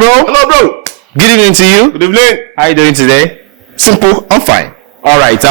bro. Hello, bro. Good evening to you. Good evening. How are you doing today? Simple. I'm fine. All right.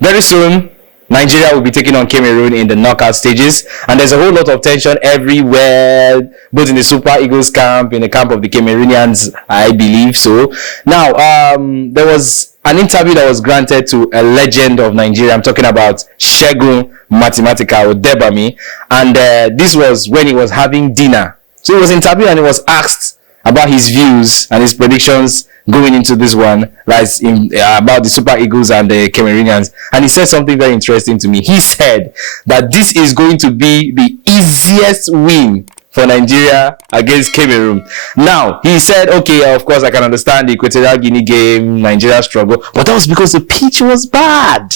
Very soon, Nigeria will be taking on Cameroon in the knockout stages, and there's a whole lot of tension everywhere, both in the Super Eagles camp, in the camp of the Cameroonians, I believe so. Now, there was an interview that was granted to a legend of Nigeria. I'm talking about Segun Mathematica or Debami, and this was when he was having dinner. So he was interviewed and he was asked about his views and his predictions going into this one, like about the Super Eagles and the Cameroonians. And he said something very interesting to me. He said that this is going to be the easiest win for Nigeria against Cameroon. Now, he said, okay, of course, I can understand the Equatorial Guinea game, Nigeria struggle, but that was because the pitch was bad.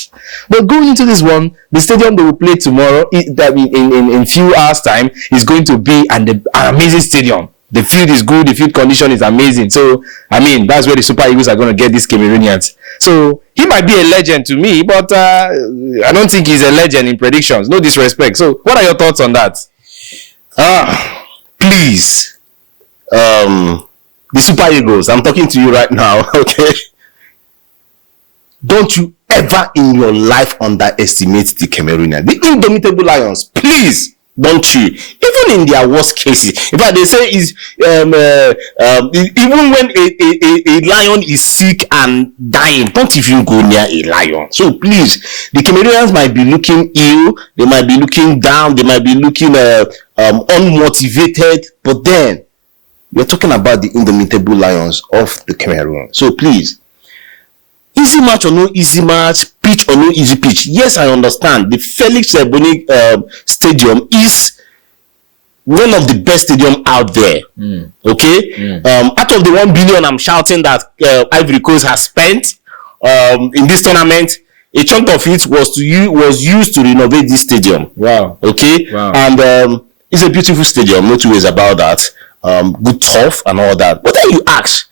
But going into this one, the stadium they will play tomorrow, in few hours' time, is going to be an amazing stadium. The field is good, the field condition is amazing. So, I mean, that's where the Super Eagles are going to get these Cameroonians. So, he might be a legend to me, but I don't think he's a legend in predictions. No disrespect. So, what are your thoughts on that? Please. The Super Eagles, I'm talking to you right now, okay? Don't you ever in your life underestimate the Cameroonians, the indomitable Lions. Please. Don't you? Even in their worst cases. In fact, they say is even when a lion is sick and dying, don't even go near a lion. So please, the Cameroonians might be looking ill, they might be looking down, they might be looking unmotivated, but then we're talking about the indomitable Lions of the Cameroon. So please, easy match or no easy match, pitch or no easy pitch. Yes, I understand. The Felix Ebony Stadium is one of the best stadiums out there. Okay? Out of the 1 billion I'm shouting that Ivory Coast has spent in this tournament, a chunk of it was used to renovate this stadium. Wow. Okay? Wow. And it's a beautiful stadium, no two ways about that. Good turf and all that. But then you ask,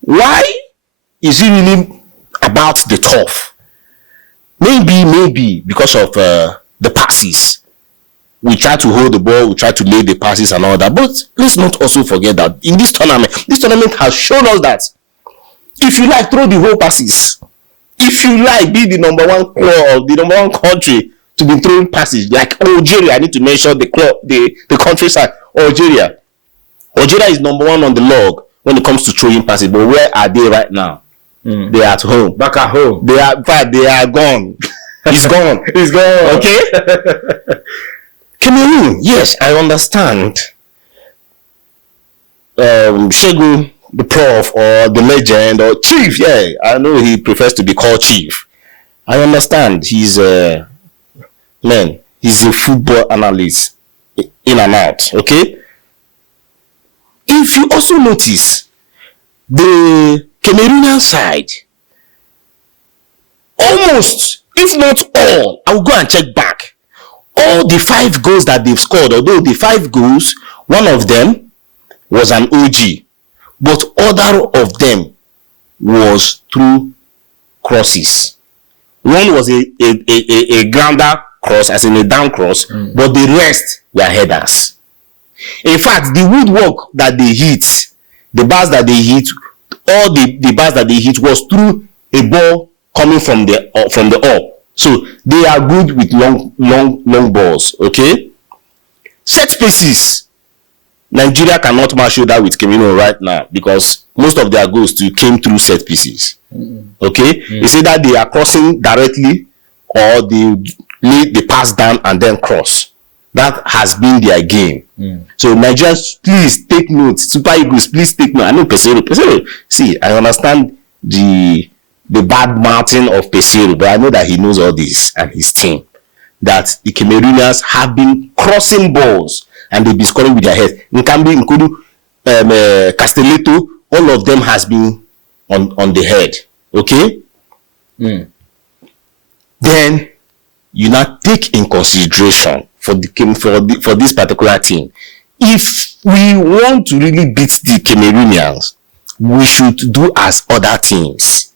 why is it really about the turf? Maybe because of the passes. We try to hold the ball, we try to lay the passes and all that. But let's not also forget that in this tournament has shown us that if you like, throw the whole passes. If you like, be the number one club, the number one country to be throwing passes, like Algeria. I need to mention the countryside. Algeria is number one on the log when it comes to throwing passes. But where are they right now? They are at home. Back at home. They are gone. He's gone. He's gone. Okay? Cameroon, yes, I understand. Segun, the prof, or the legend, or chief, yeah, I know he prefers to be called chief. I understand. He's a football analyst, in and out, okay? If you also notice, the Cameroonian side, almost, if not all, I will go and check back. All the 5 goals that they've scored, although the 5 goals, one of them was an OG, but other of them was through crosses. One was a grounder cross, as in a down cross, but the rest were headers. In fact, the woodwork that they hit, the bars that they hit, all the bars that they hit was through a ball coming from the up. So they are good with long balls. Okay. Set pieces. Nigeria cannot match that with Cameroon right now because most of their goals came through set pieces. Okay. You say that they are crossing directly or they lay the pass down and then cross. That has been their game. So Nigerians, please take note. Super Eagles, please take note. I know Pesero. See, I understand the bad mouthing of Pesero, but I know that he knows all this and his team. That the Cameroonians have been crossing balls and they've been scoring with their heads. Nkambi, Nkudu, Castelletto, all of them has been on the head. Okay? Then you now take in consideration for this particular team. If we want to really beat the Cameroonians, we should do as other teams.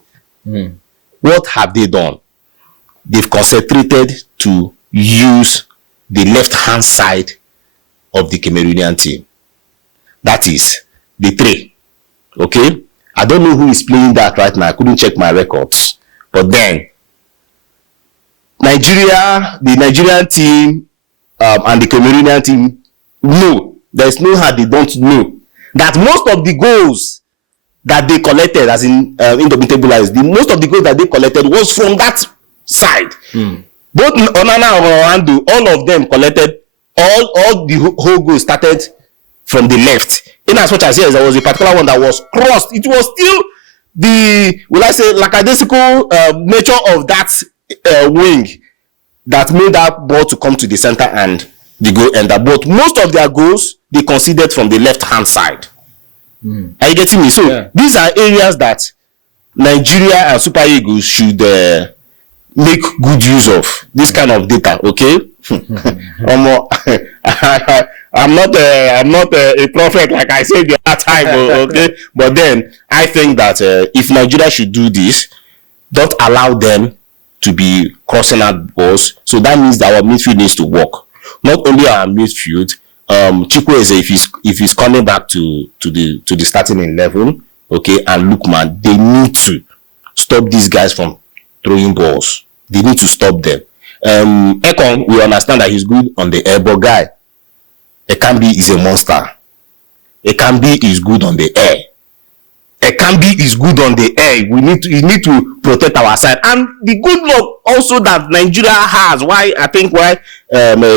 What have they done? They've concentrated to use the left-hand side of the Cameroonian team. That is the 3. Okay, I don't know who is playing that right now. I couldn't check my records, but then Nigeria, the Nigerian team and the Cameroonian team know. There's no how they don't know that most of the goals that they collected, as in indomitable lies, most of the goals that they collected was from that side. Both Onana and Orlando, all of them collected, all the whole goals started from the left. In as much as yes, there was a particular one that was crossed, it was still the, will I say, lackadaisical nature of that wing that made that ball to come to the center and the goal ender. But most of their goals they conceded from the left hand side. Are you getting me? So these are areas that Nigeria and Super Eagles should make good use of this kind of data. Okay. I'm not a prophet like I said the other time. Okay, but then I think that if Nigeria should do this, don't allow them to be crossing out balls. So that means that our midfield needs to work. Not only our midfield, Chikwueze, if he's coming back to the starting 11, okay, and Lookman, they need to stop these guys from throwing balls. They need to stop them. Ekong, we understand that he's good on the air, but guy, Ekambi is a monster. Ekambi is good on the air. Ekambi is good on the air. We need to protect our side. And the good luck also that Nigeria has, why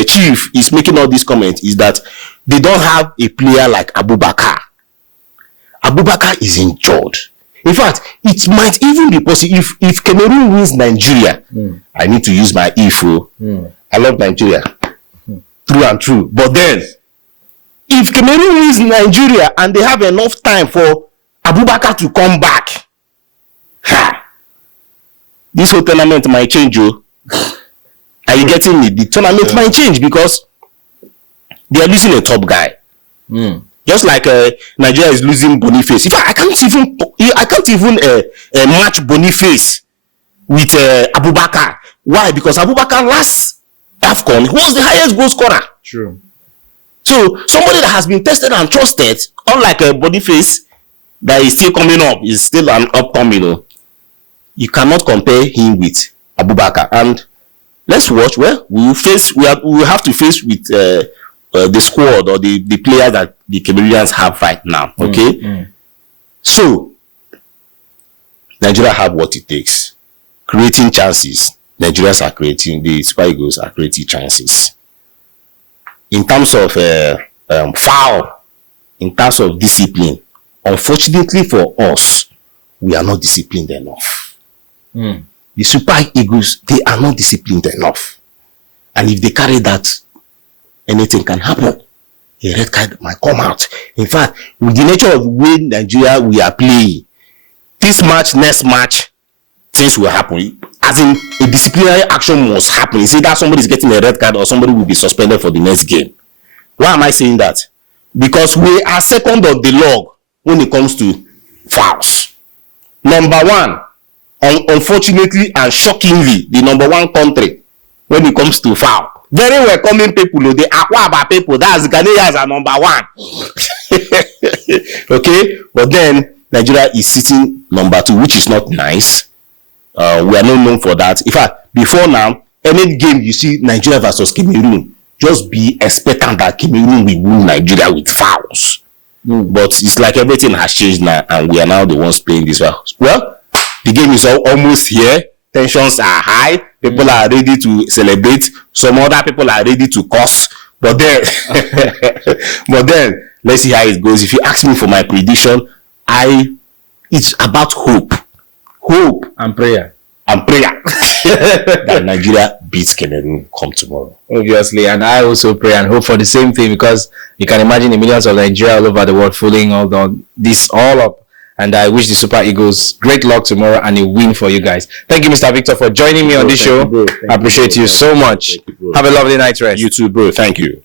Chief is making all these comments, is that they don't have a player like Abubakar. Abubakar is injured. In fact, it might even be possible if Cameroon wins Nigeria. I need to use my info. I love Nigeria. True and true. But then, if Cameroon wins Nigeria and they have enough time for Abubakar to come back, this whole tournament might change. Are you getting me? The tournament might change because they are losing a top guy. Just like Nigeria is losing Boniface. In fact, I can't even match Boniface with Abubakar. Why? Because Abubakar last Afcon was the highest goal scorer. True. So somebody that has been tested and trusted, unlike Boniface, that is still coming up, is still an upcoming. You cannot compare him with Abubakar. And let's watch. Well, we will have to face with the squad or the players that the Cameroonians have right now. Okay. So Nigeria have what it takes. Creating chances. Nigerians are creating, the Super Eagles are creating chances. In terms of foul, in terms of discipline, unfortunately for us, we are not disciplined enough. The Super Eagles, they are not disciplined enough. And if they carry that, anything can happen. A red card might come out. In fact, with the nature of the way Nigeria we are playing, this match, next match, things will happen. As in, a disciplinary action must happen. It's either somebody is getting a red card or somebody will be suspended for the next game. Why am I saying that? Because we are second on the log when it comes to fouls. Number one, unfortunately and shockingly, the number one country when it comes to foul. Very welcoming people, the Akwaba people, that's Ghanaians are number one. Okay, but then Nigeria is sitting number 2, which is not nice. We are not known for that. In fact, before now, any game you see Nigeria versus Cameroon, just be expectant that Cameroon will win Nigeria with fouls. But it's like everything has changed now, and we are now the ones playing this well. Well, the game is almost here. Tensions are high. People are ready to celebrate. Some other people are ready to curse. But then, let's see how it goes. If you ask me for my prediction, it's about hope and prayer. That Nigeria beats Cameroon come tomorrow. Obviously, and I also pray and hope for the same thing, because you can imagine the millions of Nigeria all over the world following all up. And I wish the Super Eagles great luck tomorrow and a win for you guys. Thank you, Mr. Victor, for joining me on this show. I appreciate you so much. Have a lovely night rest. You too, bro. Thank you.